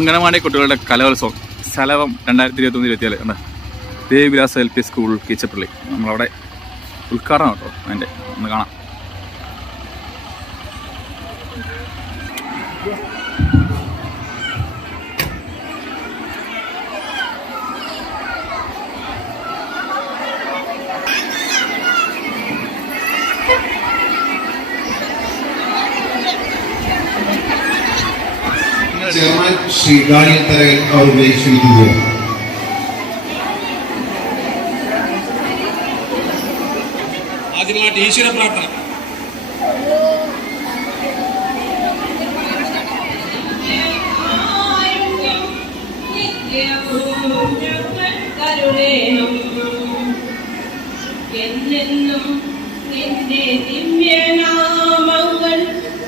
അംഗനവാടി കുട്ടികളുടെ കലോത്സവം ശലഭം 2023-24 എന്താ ദേവിലാസ് LP സ്കൂൾ കീച്ചപ്പള്ളി. നമ്മളവിടെ ഉദ്ഘാടനം കേട്ടോ. അതിൻ്റെ ഒന്ന് കാണാം. ചെയർമാൻ ശ്രീ ഡാനിയൽ തരകൻ അവരുടെ ക്ഷണിക്കുകയാണ്. ആദ്യമായിട്ട് ഈശ്വര പ്രാർത്ഥന. എന്നെന്നും നിന്റെ ദിവ്യനാമങ്ങൾ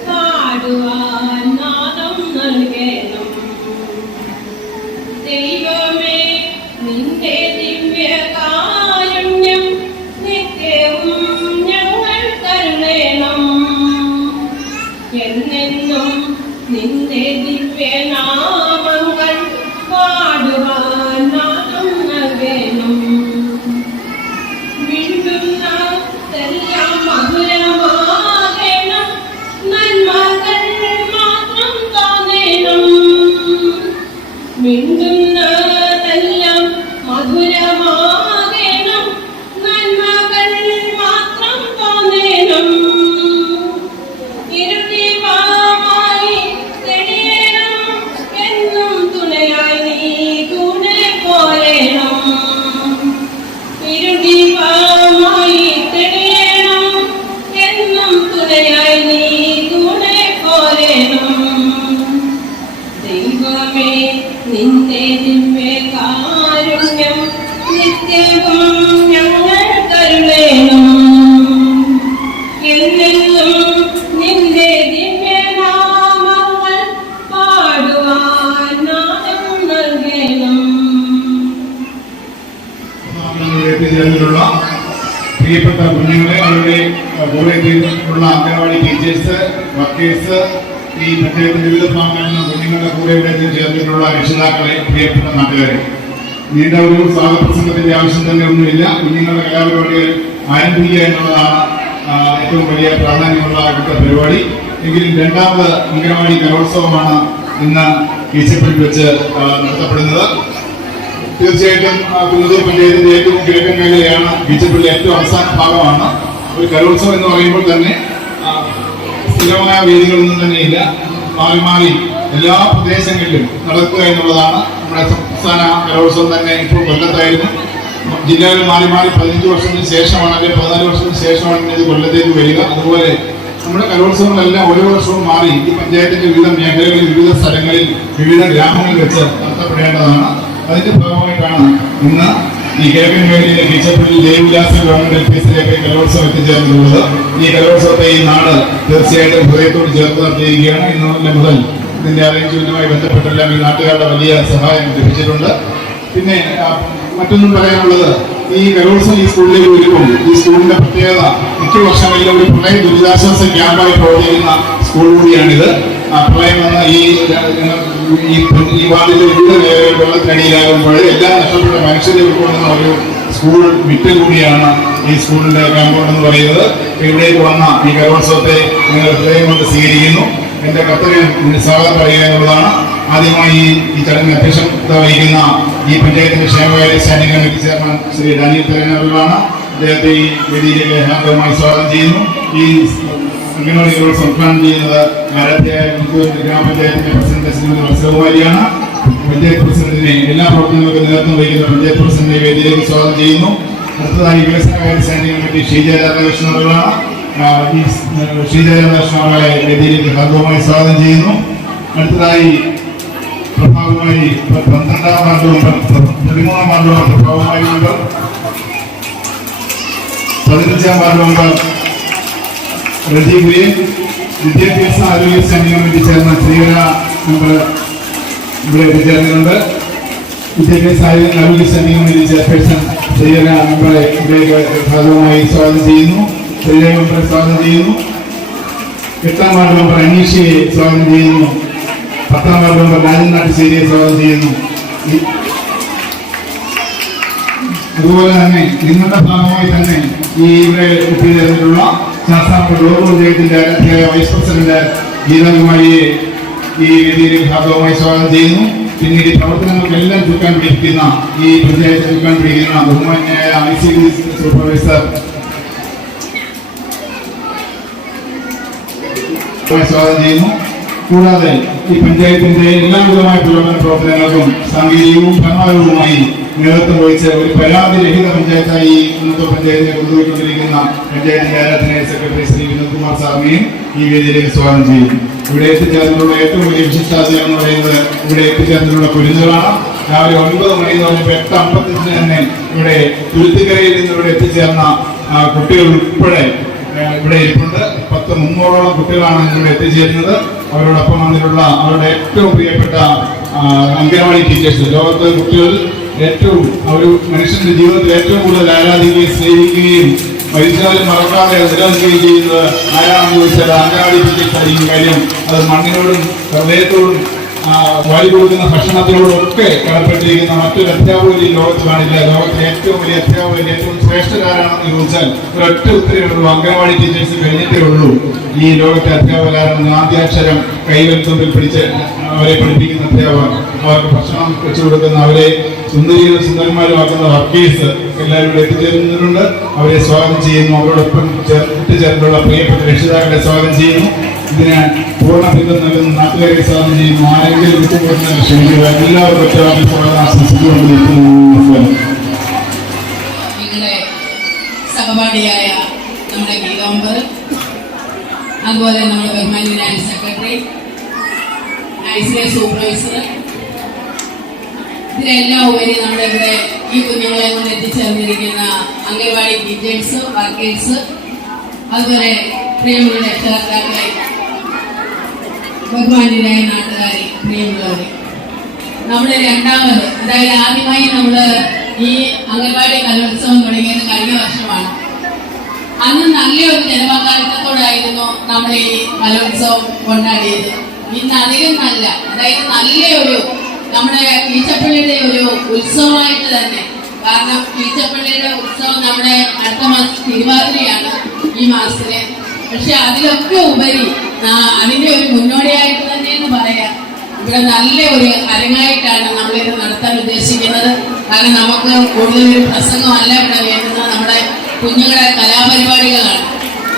പാടുവാൻ നാദം നൽകണം. ദൈവമേ നിന്റെ ദിവ്യകാരുണ്യം നിത്യവും ഞങ്ങൾ കരുണേണം. എന്നെന്നും നിന്റെ ദിവ്യനാമങ്ങൾ പാടുവാൻ നാദം നൽകണം. മധുരമാകണം, നന്മകൾ മാത്രം തോന്നണം. മിണ്ടുന്നതെല്ലാം മധുരമാകണം, നന്മകൾ മാത്രം തോന്നണം. ഇരുട്ടിവാമായി തെളിയണം, എന്നും തുണയായി നീ തുണെ പോരണം. ഇരുട്ടിവാമായി തെളിയണം, എന്നും തുണയായി നീ തുണെ പോരണം. ദൈവമേ നിന്റെ ദിവ്യകാരുണ്യം നിത്യവും ഞങ്ങൾ കരുണേണം. എന്നെന്നും നിന്റെ ദിവ്യനാമങ്ങൾ പാടുവാൻ നാദം നൽകണം. പ്രിയപ്പെട്ട കുഞ്ഞുങ്ങളെ, അവരുടെ കൂടെയുള്ള അംഗനവാടി ടീച്ചേഴ്സ്, വർക്കേഴ്സ്, ഈ പഞ്ചായത്തിന്റെ വിവിധ ഭാഗങ്ങളിൽ നിന്ന് കുഞ്ഞുങ്ങളുടെ കൂടെ ഇവിടെ ചേർന്നിട്ടുള്ള രക്ഷിതാക്കളെ, പ്രിയപ്പെട്ട നാട്ടുകാരെ, നീണ്ട ഒരു സ്വാഗത പ്രസംഗത്തിന്റെ ആവശ്യം തന്നെ ഒന്നുമില്ല. കുഞ്ഞുങ്ങളുടെ കലാപരിപാടികൾ ആരംഭിക്കുക എന്നുള്ളതാണ് ഏറ്റവും വലിയ പ്രാധാന്യമുള്ള ഇവിടുത്തെ പരിപാടി. എങ്കിലും രണ്ടാമത് അംഗനവാടി കലോത്സവമാണ് ഇന്ന് കീച്ചപ്പള്ളി വെച്ച് നടത്തപ്പെടുന്നത്. തീർച്ചയായിട്ടും കുന്നത്തൂർ പഞ്ചായത്തിന്റെ ഏറ്റവും കിഴക്കൻ മേഖലയാണ് കീച്ചപ്പള്ളി. ഏറ്റവും അവസാന ഭാഗമാണ്. ഒരു കലോത്സവം എന്ന് പറയുമ്പോൾ തന്നെ സ്ഥിരമായ വേദികളൊന്നും തന്നെയില്ല. മാറി മാറി എല്ലാ പ്രദേശങ്ങളിലും നടക്കുക എന്നുള്ളതാണ്. നമ്മുടെ സംസ്ഥാന കലോത്സവം തന്നെ ഇപ്പോൾ കൊല്ലത്തായിരുന്നു. ജില്ലകൾ മാറി മാറി 15 വർഷത്തിന് ശേഷമാണ്, അല്ലെങ്കിൽ 14 വർഷത്തിന് ശേഷമാണ് ഇത് കൊല്ലത്തേക്ക് വരിക. അതുപോലെ നമ്മുടെ കലോത്സവങ്ങളെല്ലാം ഓരോ വർഷവും മാറി ഈ പഞ്ചായത്തിന്റെ വിവിധ മേഖലകളിൽ, വിവിധ സ്ഥലങ്ങളിൽ, വിവിധ ഗ്രാമങ്ങളിൽ വെച്ച് നടത്തപ്പെടേണ്ടതാണ്. അതിന്റെ ഭാഗമായിട്ടാണ് ഇന്ന് ഈ കിഴക്കൻ മേഖലയിലെ കീച്ചപ്പള്ളി ദേവിലാസ് ഗവൺമെന്റ് LPസിലേക്ക് കലോത്സവം എത്തിച്ചേർന്നിട്ടുള്ളത്. ഈ കലോത്സവത്തെ ഈ നാട് തീർച്ചയായിട്ടും ഹൃദയത്തോട് ചേർത്ത് നടത്തിയിരിക്കുകയാണ്. ഇന്ന് മുതൽ ഇതിന്റെ അറേഞ്ച്മെന്റുമായി ബന്ധപ്പെട്ടെല്ലാം ഈ നാട്ടുകാരുടെ വലിയ സഹായം ലഭിച്ചിട്ടുണ്ട്. പിന്നെ മറ്റൊന്നും പറയാനുള്ളത്, ഈ കലോത്സവം ഈ സ്കൂളിലേക്ക് ഒരുക്കും. ഈ സ്കൂളിന്റെ പ്രത്യേകത, മിക്ക വർഷങ്ങളിലും ഒരു പ്രളയ ദുരിതാശ്വാസ ക്യാമ്പായി പ്രവർത്തിക്കുന്ന സ്കൂൾ കൂടിയാണിത്. പ്രളയം വന്ന ഈ വാർഡിലെ വിവിധ മേഖലകൾ വെള്ളത്തിനടിയിലാകുമ്പോൾ എല്ലാം നഷ്ടപ്പെട്ട മനുഷ്യരെ ഉൾക്കൊള്ളുന്ന ഒരു സ്കൂൾ വിറ്റ് കൂടിയാണ് ഈ സ്കൂളിന്റെ ക്യാമ്പൗണ്ട് എന്ന് പറയുന്നത്. ഇവിടേക്ക് വന്ന ഈ കലോത്സവത്തെ നിങ്ങൾ ഹൃദയം കൊണ്ട് സ്വീകരിക്കുന്നു. എന്റെ കർത്തവ്യം സ്വാഗതം പറയുക എന്നുള്ളതാണ്. ആദ്യമായി ഈ ചടങ്ങിൽ അധ്യക്ഷത വഹിക്കുന്ന ഈ പഞ്ചായത്തിന്റെ ക്ഷേമകാര്യ standing committee chairman Shri Daniel Tharakan അവர்களാണ്. അദ്ദേഹത്തെ ഈ വേദിയിലേക്ക് ഹാർദവമായി സ്വാഗതം ചെയ്യുന്നു. ഈ അംഗനവാടി കലോത്സവം ഉദ്ഘാടനം ചെയ്യുന്നത് ഗ്രാമപഞ്ചായത്തിന്റെ പ്രസിഡന്റ് ശ്രീമതി വത്സകുമാരിയാണ്. പഞ്ചായത്ത് പ്രസിഡന്റിനെ എല്ലാ പ്രവർത്തനങ്ങൾക്കും നേതൃത്വം വഹിക്കുന്ന പഞ്ചായത്ത് പ്രസിഡന്റിനെ വേദിയിലേക്ക് സ്വാഗതം ചെയ്യുന്നു. അടുത്തതായി വികസനകാര്യ സ്റ്റാൻഡിംഗ് കമ്മിറ്റി ഷീജ രാധാകൃഷ്ണൻ അവர்களാണ്. ഈ ഷീജ രാധാകൃഷ്ണൻ അവരെ വേദിയിലേക്ക് ഹാർദവമായി സ്വാഗതം ചെയ്യുന്നു. അടുത്തതായി പ്രഭാവമായി 12ാം വാർഡ് മെമ്പർ, 13ാം വാർഡ് മെമ്പർ പ്രഭാവമായി മെമ്പർ, 15ാം വാർഡ് മെമ്പർ രജി കുര്യൻ, വിദ്യാഭ്യാസ ആരോഗ്യ standing committee chairman Sreekala member ഇവിടെ എത്തിച്ചേർന്നിട്ടുണ്ട്. വിദ്യാഭ്യാസ ആരോഗ്യ സ്റ്റാൻഡിംഗ് കമ്മിറ്റി ചെയർപേഴ്സൺ ശ്രീകല മെമ്പറെ ഇവിടേക്ക് ഭാഗമായി സ്വാഗതം ചെയ്യുന്നു. ശ്രീകല മെമ്പറെ സ്വാഗതം ചെയ്യുന്നു. 8ാം വാർഡ് മെമ്പർ അനീഷയെ സ്വാഗതം ചെയ്യുന്നു. പത്താം വാർഡ് മെമ്പർ രാജനാട്ട് ശരിയെ സ്വാഗതം ചെയ്യുന്നു. അതുപോലെ തന്നെ നിങ്ങളുടെ ഭാഗമായി തന്നെ ഈ ഇവിടെ എത്തിച്ചേർന്നിട്ടുള്ള ശാസ്താംകോട്ട ബ്ലോക്ക് പഞ്ചായത്തിന്റെ വൈസ് പ്രസിഡന്റ് ഗീതാകുമാരിയെ ഈ വേദിയിലേക്ക് ഭാഗമായി സ്വാഗതം ചെയ്യുന്നു. പിന്നീട് ഈ പ്രവർത്തനങ്ങൾക്കെല്ലാം ചുക്കാൻ പിടിക്കുന്ന ഈ പഞ്ചായത്ത് ചുക്കാൻ പിടിക്കുന്ന ബഹുമാന്യായ ICD സൂപ്പർവൈസർ സ്വാഗതം ചെയ്യുന്നു. കൂടാതെ ഈ പഞ്ചായത്തിന്റെ എല്ലാവിധമായ പുരോഗമന പ്രവർത്തനങ്ങൾക്കും സാങ്കേതികവും ഭരണപരവുമായി നേതൃത്വം വഹിച്ച ഒരു പരാതിരഹിത പഞ്ചായത്തായി ഇന്നത്തെ പഞ്ചായത്തിനെ കൊണ്ടുപോയിക്കൊണ്ടിരിക്കുന്ന പഞ്ചായത്തിന്റെ ആരാധന സെക്രട്ടറി ശ്രീ വിനോദ് കുമാർ സാറിനെയും ഈ വേദിയിലേക്ക് സ്വാഗതം ചെയ്യുന്നു. ഇവിടെ എത്തിച്ചേർന്നിട്ടുള്ള ഏറ്റവും വലിയ വിശിഷ്ടാതിഥി എന്ന് പറയുന്നത് ഇവിടെ എത്തിച്ചേർന്നിട്ടുള്ള കുരുന്നുകളാണ്. രാവിലെ 9 മണി എന്ന് പറഞ്ഞപ്പോൾ 8:55 തന്നെ ഇവിടെ തുരുത്തുകരയിൽ നിന്ന് ഇവിടെ എത്തിച്ചേർന്ന കുട്ടികൾ ഉൾപ്പെടെ ഇവിടെ ഇരിപ്പുണ്ട്. 300ഓളം കുട്ടികളാണ് ഇവിടെ എത്തിച്ചേരുന്നത്. അവരോടൊപ്പം വന്നിട്ടുള്ള അവരുടെ ഏറ്റവും പ്രിയപ്പെട്ട അംഗനവാടി ടീച്ചേഴ്സ്. ലോകത്ത് കുട്ടികൾ ഏറ്റവും ഒരു മനുഷ്യന്റെ ജീവിതത്തിൽ ഏറ്റവും കൂടുതൽ ആരാധിക്കുകയും സ്നേഹിക്കുകയും മരിച്ചാലും മറക്കാതെ നിലനിൽക്കുകയും ചെയ്യുന്നത് ആരാണെന്ന് ചോദിച്ചാൽ അംഗനവാടി ടീച്ചേഴ്സ് ആയിരിക്കും. കാര്യം അത് മണ്ണിനോടും ഹൃദയത്തോടും വാരി കൊടുക്കുന്ന ഭക്ഷണത്തിനോടും ഒക്കെ കടപ്പെട്ടിരിക്കുന്ന മറ്റൊരു അധ്യാപകർ ഈ ലോകത്ത് കാണില്ല. ലോകത്തിലെ ഏറ്റവും വലിയ അധ്യാപകർ ഏറ്റവും ശ്രേഷ്ഠരാരാണെന്ന് ചോദിച്ചാൽ ഒരൊറ്റ ഉത്തരവുള്ളൂ, അംഗനവാടി ടീച്ചേഴ്സ് കഴിഞ്ഞിട്ടേ ഉള്ളൂ ഈ ലോകത്തെ അധ്യാപകരാണെന്ന്. ആദ്യാക്ഷരം കൈവരുത്തുമ്പിൽ പിടിച്ച് അവരെ പഠിപ്പിക്കുന്ന അധ്യാപകർ, അവർക്ക് ഭക്ഷണം വെച്ചു കൊടുക്കുന്ന, അവരെ സുന്ദരികളും സുന്ദരന്മാരുമാക്കുന്ന വർക്കേഴ്സ് എല്ലാവരും ഇവിടെ എത്തിച്ചേരുന്നുണ്ട്. അവരെ സ്വാഗതം ചെയ്യുന്നു. അവരോടൊപ്പം ചേർന്നിട്ടുള്ള പ്രിയപ്പെട്ട രക്ഷിതാക്കളെ സ്വാഗതം ചെയ്യുന്നു. ഇതിന് പൂർണ്ണ പിന്തുണ നൽകുന്ന നാട്ടുകാരെ സ്വാഗതം ചെയ്യുന്നു. ആരെങ്കിലും വിട്ടുകൊടുക്കുന്ന ക്ഷണിക്കുക. എല്ലാവരും ഒറ്റവാക്കിൽ സ്വാഗതം ആശംസിച്ചുകൊണ്ടിരിക്കുന്നു. നിങ്ങളുടെ സഹപാഠിയായ നമ്മുടെ ഗീതാംബർ, അതുപോലെ നമ്മുടെ ബഹുമാന്യനായ സെക്രട്ടറി, ICD സൂപ്പർവൈസർ, ഇതിനെല്ലാം ഉപരി നമ്മുടെ ഇവിടെ ഈ കുഞ്ഞുങ്ങളെ കൊണ്ട് എത്തിച്ചേർന്നിരിക്കുന്ന അംഗൻവാടി ടീച്ചേഴ്സ്, വർക്കേഴ്സ്, അതുപോലെ പ്രിയമുള്ള രക്ഷകർത്താക്കളെ, ബഹുമാന്യരായ നാട്ടുകാരെ, പ്രിയമുള്ളവരെ, നമ്മുടെ രണ്ടാമത്, അതായത് ആദ്യമായി നമ്മൾ ഈ അംഗൻവാടി കലോത്സവം തുടങ്ങിയത് കഴിഞ്ഞ വർഷമാണ്. അന്ന് നല്ലൊരു ജനപങ്കാളിത്തത്തോടായിരുന്നു നമ്മൾ ഈ കലോത്സവം കൊണ്ടാടിയത്. ഇന്ന് അധികം നല്ല, അതായത് നല്ലൊരു നമ്മുടെ കീച്ചപ്പള്ളിയുടെ ഒരു ഉത്സവമായിട്ട് തന്നെ. കാരണം കീച്ചപ്പള്ളിയുടെ ഉത്സവം നമ്മുടെ അടുത്ത മാസം തിരുവാതിരയാണ്, ഈ മാസത്തില്. പക്ഷെ അതിലൊക്കെ ഉപരി അതിന്റെ ഒരു മുന്നോടിയായിട്ട് തന്നെ എന്ന് പറയാം, ഇവിടെ നല്ല ഒരു അരങ്ങായിട്ടാണ് നമ്മളിത് നടത്താൻ ഉദ്ദേശിക്കുന്നത്. കാരണം നമുക്ക് കൂടുതലൊരു പ്രസംഗമല്ല ഇവിടെ വേണ്ടുന്നത്, നമ്മുടെ കുഞ്ഞുങ്ങളുടെ കലാപരിപാടികളാണ്.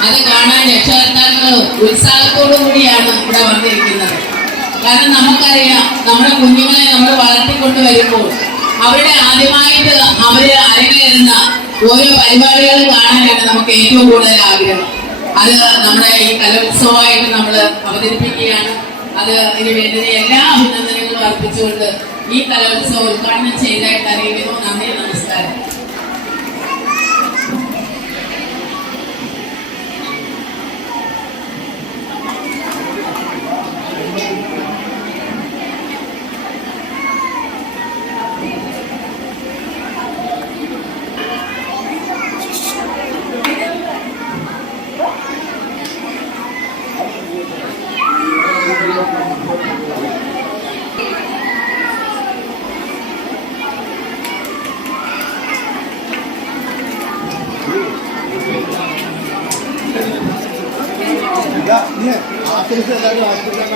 അത് കാണാൻ രക്ഷകർത്താക്കൾ ഉത്സാഹത്തോടു കൂടിയാണ് ഇവിടെ വന്നിരിക്കുന്നത്. കാരണം നമുക്കറിയാം, നമ്മുടെ കുഞ്ഞുങ്ങളെ നമ്മൾ വളർത്തിക്കൊണ്ട് വരുമ്പോൾ അവരുടെ ആദ്യമായിട്ട് അവര് അരങ്ങേറുന്ന ഓരോ പരിപാടികൾ കാണാനാണ് നമുക്ക് ഏറ്റവും കൂടുതൽ ആഗ്രഹം. അത് നമ്മുടെ ഈ കലോത്സവമായിട്ട് നമ്മൾ അവതരിപ്പിക്കുകയാണ്. അത് ഇതിന് വേണ്ടി എല്ലാ അഭിനന്ദനങ്ങളും അർപ്പിച്ചുകൊണ്ട് ഈ കലോത്സവം ഉദ്ഘാടനം ചെയ്തതായിട്ട് അറിയിക്കുന്നു. നന്ദി, നമസ്കാരം. Ya, niye? Aferin,